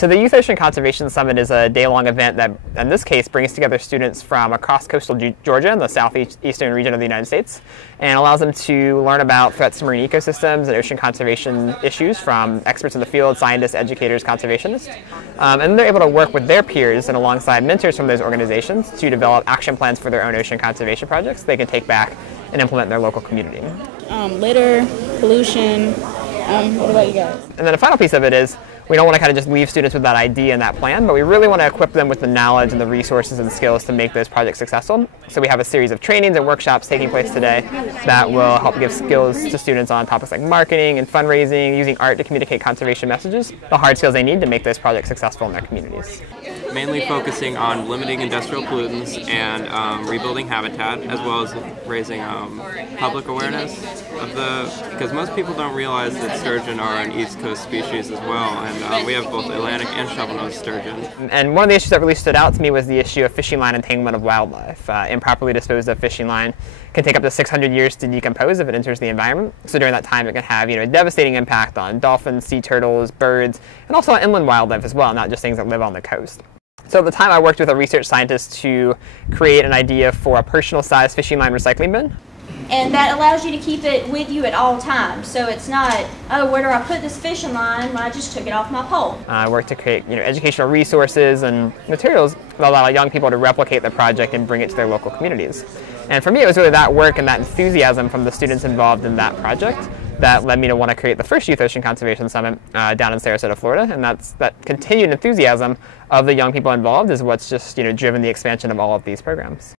So the Youth Ocean Conservation Summit is a day-long event that, in this case, brings together students from across coastal Georgia and the southeastern region of the United States, and allows them to learn about threats to marine ecosystems and ocean conservation issues from experts in the field, scientists, educators, conservationists. And they're able to work with their peers and alongside mentors from those organizations to develop action plans for their own ocean conservation projects they can take back and implement in their local community. Litter, pollution, what about you guys? And then the final piece of it is, we don't want to kind of just leave students with that idea and that plan, but we really want to equip them with the knowledge and the resources and skills to make those projects successful. So we have a series of trainings and workshops taking place today that will help give skills to students on topics like marketing and fundraising, using art to communicate conservation messages, the hard skills they need to make those projects successful in their communities. Mainly focusing on limiting industrial pollutants and rebuilding habitat, as well as raising public awareness of because most people don't realize that sturgeon are an East Coast species as well, and we have both Atlantic and shovelnose sturgeon. And one of the issues that really stood out to me was the issue of fishing line entanglement of wildlife. Improperly disposed of fishing line can take up to 600 years to decompose if it enters the environment. So during that time it can have a devastating impact on dolphins, sea turtles, birds, and also on inland wildlife as well, not just things that live on the coast. So at the time I worked with a research scientist to create an idea for a personal size fishing line recycling bin. And that allows you to keep it with you at all times. So it's not, oh, where do I put this fishing line? Well, I just took it off my pole. I worked to create educational resources and materials that allow young people to replicate the project and bring it to their local communities. And for me, it was really that work and that enthusiasm from the students involved in that project that led me to want to create the first Youth Ocean Conservation Summit down in Sarasota, Florida. And that continued enthusiasm of the young people involved is what's just driven the expansion of all of these programs.